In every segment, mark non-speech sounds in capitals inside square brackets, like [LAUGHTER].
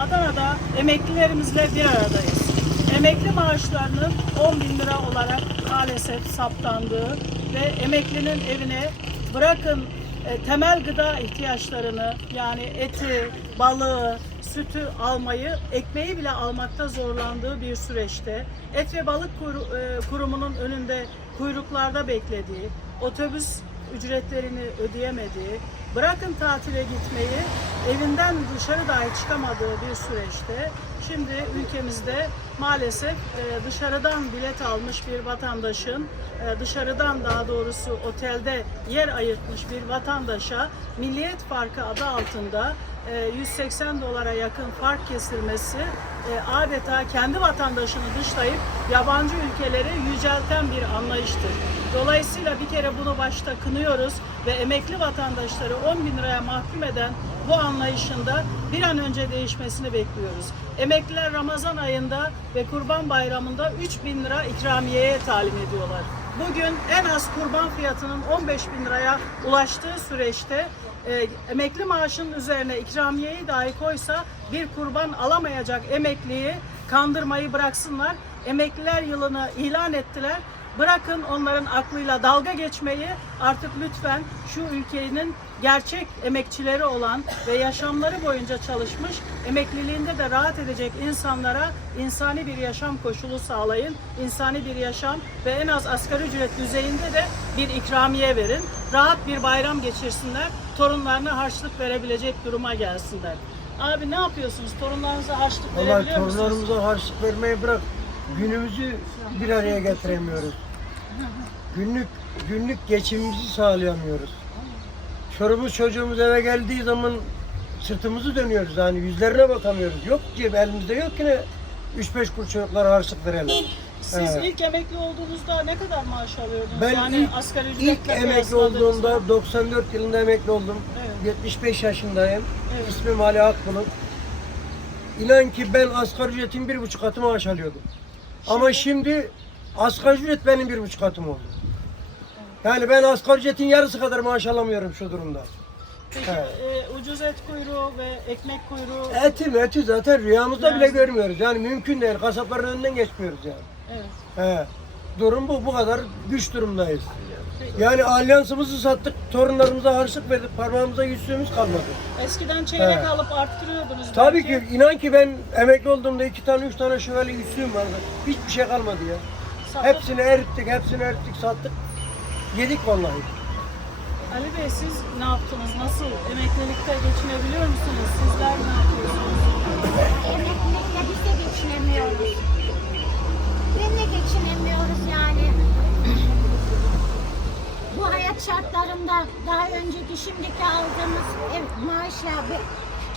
Adana'da emeklilerimizle bir aradayız. Emekli maaşlarının 10 bin lira olarak maalesef saptandığı ve emeklinin evine bırakın e, temel gıda ihtiyaçlarını yani eti, balığı, sütü almayı, ekmeği bile almakta zorlandığı bir süreçte Et ve Balık Kuru- e, Kurumu'nun önünde kuyruklarda beklediği, otobüs ücretlerini ödeyemediği, bırakın tatile gitmeyi, evinden dışarı dahi çıkamadığı bir süreçte şimdi ülkemizde maalesef e, dışarıdan bilet almış bir vatandaşın e, dışarıdan daha doğrusu otelde yer ayırtmış bir vatandaşa Milliyet Farkı adı altında e, 180 dolara yakın fark kesilmesi e, adeta kendi vatandaşını dışlayıp yabancı ülkeleri yücelten bir anlayıştır. Dolayısıyla bir kere bunu başta kınıyoruz ve emekli vatandaşları 10 bin liraya mahkum eden bu anlayışında bir an önce değişmesini bekliyoruz. Emekliler Ramazan ayında ve Kurban Bayramı'nda 3 bin lira ikramiyeye talim ediyorlar. Bugün en az kurban fiyatının 15 bin liraya ulaştığı süreçte e, emekli maaşının üzerine ikramiyeyi dahi koysa bir kurban alamayacak emekliyi kandırmayı bıraksınlar. Emekliler yılını ilan ettiler. Bırakın onların aklıyla dalga geçmeyi artık lütfen şu ülkenin gerçek emekçileri olan ve yaşamları boyunca çalışmış, emekliliğinde de rahat edecek insanlara insani bir yaşam koşulu sağlayın. insani bir yaşam ve en az asgari ücret düzeyinde de bir ikramiye verin. Rahat bir bayram geçirsinler, torunlarına harçlık verebilecek duruma gelsinler. Abi ne yapıyorsunuz? Torunlarınıza harçlık Vallahi verebiliyor musunuz? torunlarımıza harçlık vermeyi bırak. Günümüzü bir araya getiremiyoruz. [LAUGHS] Günlük günlük geçimimizi sağlayamıyoruz. Çorumuz çocuğumuz eve geldiği zaman sırtımızı dönüyoruz. Yani yüzlerine bakamıyoruz. Yok cep elimizde yok yine 3-5 kuruş çocuklara harçlık verelim. Siz Evet. ilk emekli olduğunuzda ne kadar maaş alıyordunuz? Ben yani ilk, asgari ilk emekli kıyasladığınızda. olduğumda 94 yılında emekli oldum. Evet. 75 yaşındayım. Evet. İsmim Ali Akbulut. İnan ki ben asgari ücretin bir buçuk katı maaş alıyordum. Ama şimdi asgari ücret benim bir buçuk katım oldu. Yani ben asgari ücretin yarısı kadar maaş alamıyorum şu durumda. Peki e, ucuz et kuyruğu ve ekmek kuyruğu. Eti eti zaten rüyamızda bile görmüyoruz. Yani mümkün değil. Kasapların önünden geçmiyoruz yani. Evet. He. Durum bu. Bu kadar güç durumdayız. Yani alyansımızı sattık, torunlarımıza harçlık verdik, parmağımıza yüzüğümüz kalmadı. Eskiden çeyrek Evet. alıp arttırıyordunuz. Tabii belki. ki inan ki ben emekli olduğumda iki tane üç tane şövalye yüzüğüm vardı. Hiçbir şey kalmadı ya. Satıp- Hepsini erittik, hepsini erittik, sattık. Yedik vallahi. Ali Bey siz ne yaptınız? Nasıl? Emeklilikte geçinebiliyor musunuz? Sizler ne yapıyorsunuz? Emeklilikle biz de geçinemiyoruz. Biz de geçinemiyoruz yani. Bu hayat şartlarında daha önceki şimdiki aldığımız ev, maaşla bir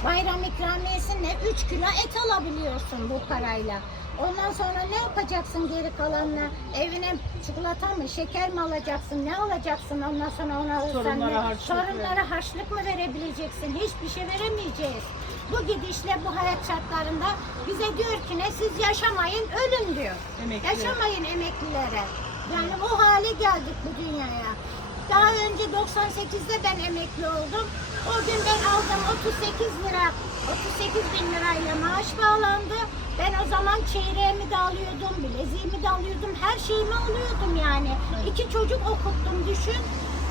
bayram ikramiyesine 3 kilo et alabiliyorsun bu parayla. Ondan sonra ne yapacaksın geri kalanla? Evine çikolata mı, şeker mi alacaksın? Ne alacaksın ondan sonra ona alırsan Torunlara ne? harçlık Torunlara harçlık mı verebileceksin? Hiçbir şey veremeyeceğiz. Bu gidişle bu hayat şartlarında bize diyor ki ne siz yaşamayın ölün diyor. Emekli. Yaşamayın emeklilere. Yani o hale geldik bu dünyaya. Daha önce 98'de ben emekli oldum. O gün ben aldım 38 lira, 38 bin lirayla maaş bağlandı. Ben o zaman çeyreğimi de alıyordum, bileziğimi de alıyordum, her şeyimi alıyordum yani. İki çocuk okuttum düşün.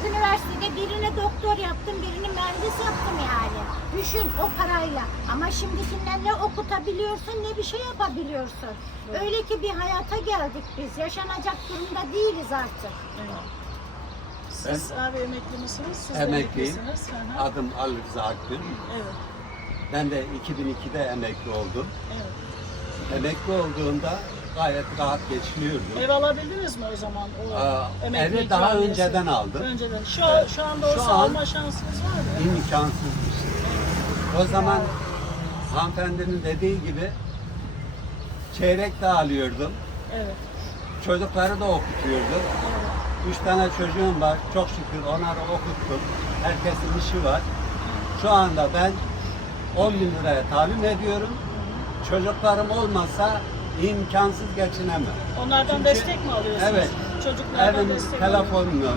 Üniversitede birine doktor yaptım, birini mühendis yaptım yani. Düşün o parayla. Ama şimdikinden ne okutabiliyorsun ne bir şey yapabiliyorsun. Öyle ki bir hayata geldik biz. Yaşanacak durumda değiliz artık. Evet. Siz abi emekli misiniz? Siz Emekliyim. Adım Ali Rıza Akgün. Evet. Ben de 2002'de emekli oldum. Evet. Emekli olduğumda gayet rahat geçiniyordum. Ev alabildiniz mi o zaman? O Aa, emekli evi daha ikramiyesi? önceden aldım. Önceden. Şu, Evet. şu anda Şu olsa an- alma şansınız var mı? İmkansız bir şey. O zaman hanımefendinin dediği gibi çeyrek de alıyordum. Evet. Çocukları da okutuyordum. Üç tane çocuğum var. Çok şükür onları okuttum. Herkesin işi var. Şu anda ben 10 bin liraya talim ediyorum. Çocuklarım olmasa imkansız geçinemem. Onlardan Çünkü- destek mi alıyorsunuz? Evet. Çocuklardan Evin destek telefonunu,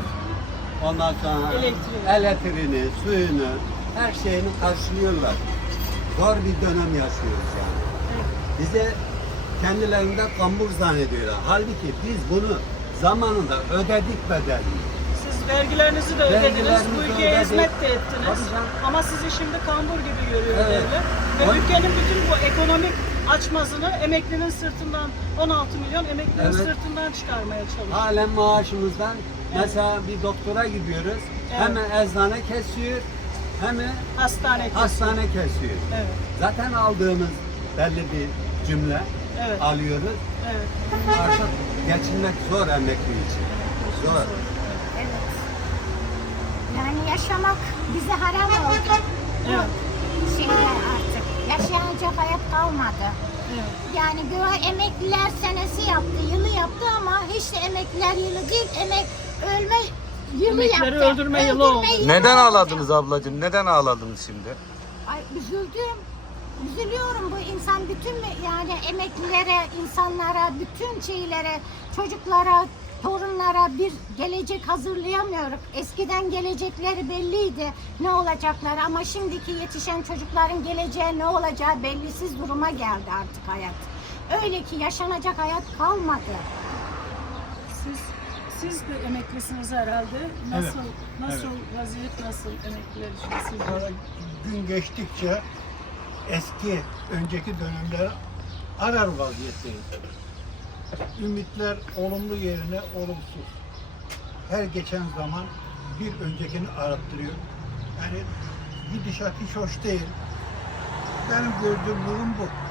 ondan sonra Elektriği. elektriğini, suyunu, her şeyini karşılıyorlar. zor bir dönem yaşıyoruz yani. Bize kendilerinde kambur zannediyorlar. Halbuki biz bunu zamanında ödedik bedelini. Vergilerinizi de ödediniz, Vergilerimizi bu ülkeye ödedik. hizmet de ettiniz. Tabii canım. Ama sizi şimdi kambur gibi görüyor Evet. devlet. Ve O- ülkenin bütün bu ekonomik açmazını emeklinin sırtından 16 milyon emeklinin Evet. sırtından çıkarmaya çalışıyor. Halen maaşımızdan mesela bir doktora gidiyoruz. Evet. Hemen eczane kesiyor. Hemen Hastane kesin. hastane kesiyor. Evet, Zaten aldığımız belli bir cümle evet, alıyoruz. evet. Artık geçinmek zor emekli için. Zor. Yani yaşamak bize haram oldu. Evet. Şeyler artık. Yaşanacak hayat kalmadı. Evet. Yani göğe emekliler senesi yaptı, yılı yaptı ama hiç de emekliler yılı değil, emek ölme yılı Emeklileri yaptı. öldürme yılı oldu. yılı Neden oldu. ağladınız ablacığım? Neden ağladınız şimdi? Ay üzüldüm. Üzülüyorum bu insan bütün mü- yani emeklilere, insanlara, bütün şeylere, çocuklara, torunlara bir gelecek hazırlayamıyoruz. Eskiden gelecekleri belliydi ne olacakları ama şimdiki yetişen çocukların geleceği ne olacağı bellisiz duruma geldi artık hayat. Öyle ki yaşanacak hayat kalmadı. Siz siz de emeklisiniz herhalde. Nasıl Evet, nasıl vaziyet nasıl emekliler için sizce? Sonra gün geçtikçe eski, önceki dönemler arar vaziyetteyiz. Ümitler olumlu yerine olumsuz. Her geçen zaman bir öncekini arattırıyor. Yani gidişat hiç hoş değil. Benim gördüğüm durum bu.